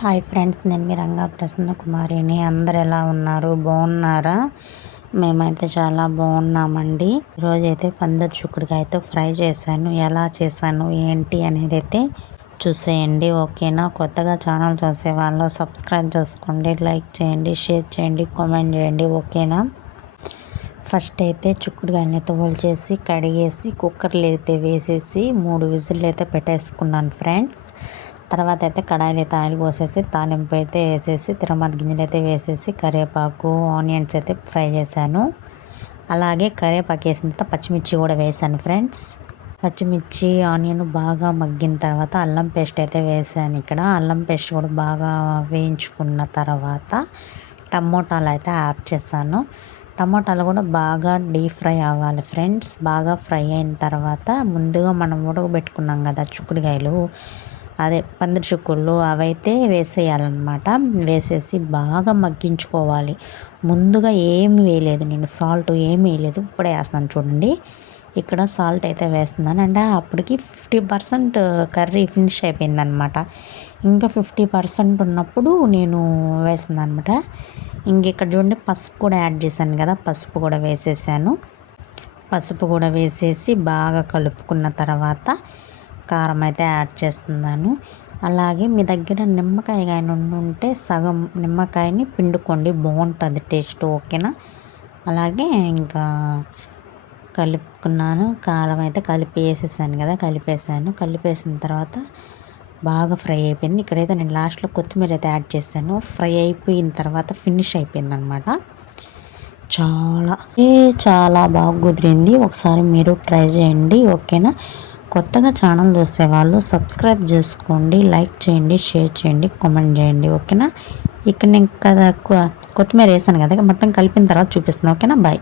Hi friends, నేను మీ రంగా ప్రసన్న కుమారిని. అందరు ఎలా ఉన్నారు? బాగున్నారా? మేమైతే చాలా బాగున్నామండి. ఈరోజైతే పందిరి చిక్కుడుకాయతో ఫ్రై చేశాను. ఎలా చేశాను ఏంటి అనేది అయితే చూసేయండి, ఓకేనా? కొత్తగా ఛానల్ చూసే వాళ్ళు సబ్స్క్రైబ్ చేసుకోండి, లైక్ చేయండి, షేర్ చేయండి, కామెంట్ చేయండి, ఓకేనా? ఫస్ట్ అయితే చిక్కుడుకాయలని తోలుచేసి కడిగేసి కుక్కర్లో అయితే వేసేసి 3 విజిల్లు అయితే పెట్టేసుకున్నాను ఫ్రెండ్స్. తర్వాత అయితే కడాయిలు అయితే ఆయిల్ పోసేసి తాలింపు అయితే వేసేసి తిరగమాత గింజలు అయితే వేసేసి కరివేపాకు ఆనియన్స్ అయితే ఫ్రై చేశాను. అలాగే కరివేపాకు వేసిన తర్వాత పచ్చిమిర్చి కూడా వేసాను ఫ్రెండ్స్. పచ్చిమిర్చి ఆనియన్ బాగా మగ్గిన తర్వాత అల్లం పేస్ట్ అయితే వేసాను. ఇక్కడ అల్లం పేస్ట్ కూడా బాగా వేయించుకున్న తర్వాత టమోటాలు అయితే యాడ్ చేశాను. టమాటాలు కూడా బాగా డీప్ ఫ్రై అవ్వాలి ఫ్రెండ్స్. బాగా ఫ్రై అయిన తర్వాత ముందుగా మనం ఉడకబెట్టుకున్నాం కదా చిక్కుడుకాయలు, అదే పందిరి చిక్కుళ్ళు, అవైతే వేసేయాలన్నమాట. వేసేసి బాగా మగ్గించుకోవాలి. ముందుగా ఏమి వేయలేదు నేను, సాల్ట్ ఏమి వేయలేదు. ఇప్పుడే వేస్తున్నాను చూడండి. ఇక్కడ సాల్ట్ అయితే వేస్తున్నాను. అంటే అప్పటికి 50% కర్రీ ఫినిష్ అయిపోయిందనమాట. ఇంకా 50% ఉన్నప్పుడు నేను వేస్తున్నాను అనమాట. ఇక్కడ చూడండి, పసుపు కూడా యాడ్ చేశాను కదా, పసుపు కూడా వేసేసాను. పసుపు కూడా వేసేసి బాగా కలుపుకున్న తర్వాత కారం అయితే యాడ్ చేస్తున్నాను. అలాగే మీ దగ్గర నిమ్మకాయ కానీ ఉంటే సగం నిమ్మకాయని పిండుకోండి, బాగుంటుంది టేస్ట్, ఓకేనా? అలాగే ఇంకా కలుపుకున్నాను. కారం అయితే కలిపేసేసాను కదా, కలిపేసిన తర్వాత బాగా ఫ్రై అయిపోయింది. ఇక్కడైతే నేను లాస్ట్లో కొత్తిమీర అయితే యాడ్ చేశాను. ఫ్రై అయిపోయిన తర్వాత ఫినిష్ అయిపోయింది అనమాట. చాలా బాగా కుదిరింది. ఒకసారి మీరు ట్రై చేయండి, ఓకేనా? కొత్తగా ఛానల్ చూసేవాళ్ళు సబ్స్క్రైబ్ చేసుకోండి, లైక్ చేయండి, షేర్ చేయండి, కామెంట్ చేయండి, ఓకేనా? ఇక్కడ నేను కదా కొత్తిమీర వేసాను కదా, మొత్తం కలిపిన తర్వాత చూపిస్తున్నాను, ఓకేనా? బాయ్.